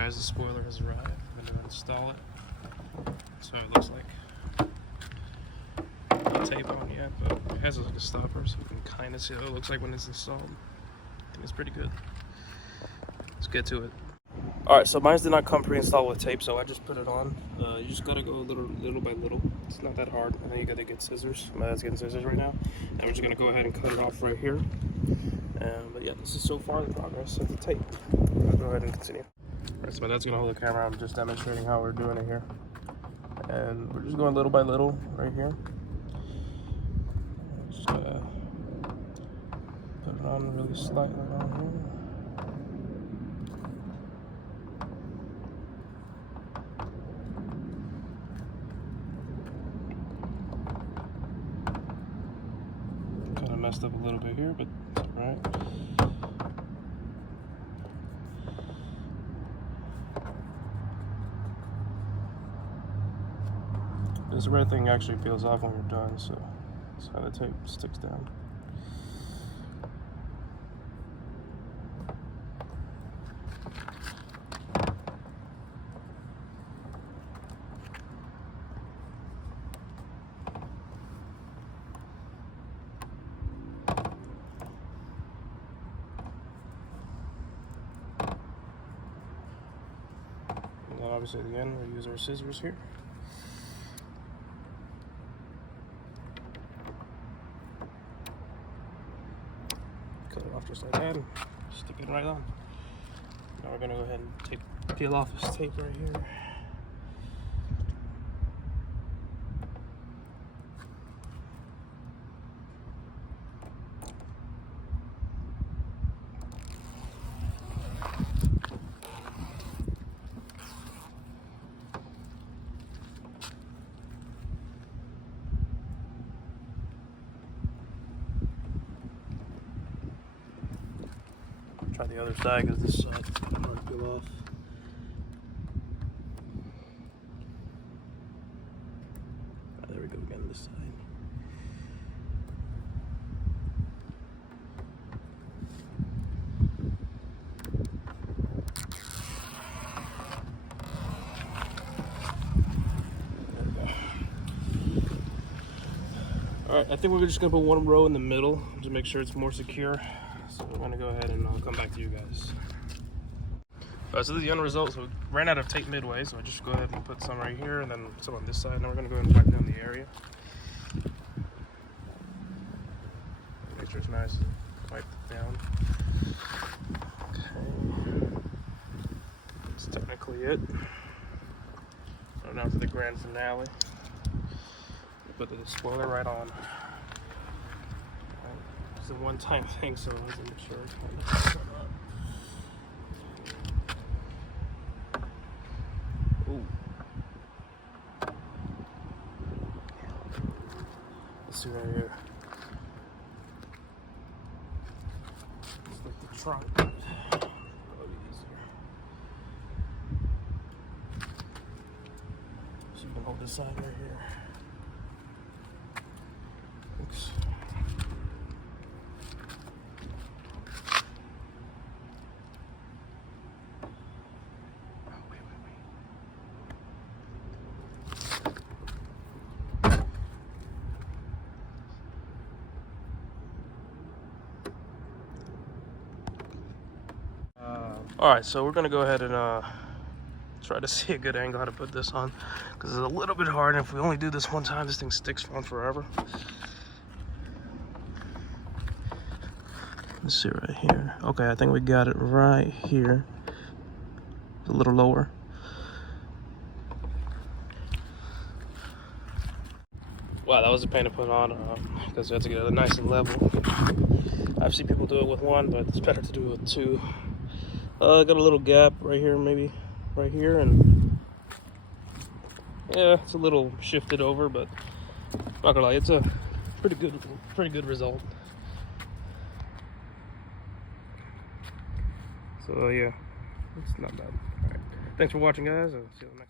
guys, the spoiler has arrived. I'm going to install it. That's how it looks like. No tape on yet, but it has like a stopper, so you can kind of see what it looks like when it's installed. I think it's pretty good. Let's get to it. Alright, so mine did not come pre-installed with tape, so I just put it on. You just gotta go little by little. It's not that hard. And then you gotta get scissors. My dad's getting scissors right now. And we're just gonna go ahead and cut it off right here. But yeah, this is so far the progress of the tape. I'll go ahead and continue. Alright, so my dad's gonna hold the camera. I'm just demonstrating how we're doing it here. And we're just going little by little right here. Just gotta put it on really slightly on here. Kind of messed up a little bit here, but it's alright. This red thing actually peels off when you're done, so that's how the tape sticks down. And then obviously at the end we use our scissors here. Cut it off just like that and stick it right on. Now we're gonna go ahead and peel off this tape right here. Try the other side because this side is hard to peel off. There we go again, this side. There we go. Alright, I think we're just going to put one row in the middle to make sure it's more secure. So we're going to go ahead and I'll come back to you guys. So this is the end result. So we ran out of tape midway, so I just go ahead and put some right here and then some on this side. Now we're going to go ahead and wipe down the area. Make sure it's nice and wipe it down. Okay. That's technically it. So now for the grand finale. Put the spoiler right on. It's a one-time thing, so I wasn't sure. Ooh. Let's see right here. It's like the trunk. A little easier. So you can hold this side right here. Oops. Alright, so we're gonna go ahead and try to see a good angle how to put this on, because it's a little bit hard, and if we only do this one time, this thing sticks on forever. Let's see right here. Okay, I think we got it right here. A little lower. Wow, that was a pain to put on because we had to get it nice and level. I've seen people do it with one, but it's better to do it with two. Got a little gap right here, maybe right here, and yeah, it's a little shifted over, but not gonna lie, it's a pretty good result. So yeah, it's not bad. All right, thanks for watching, guys. I'll see you next time.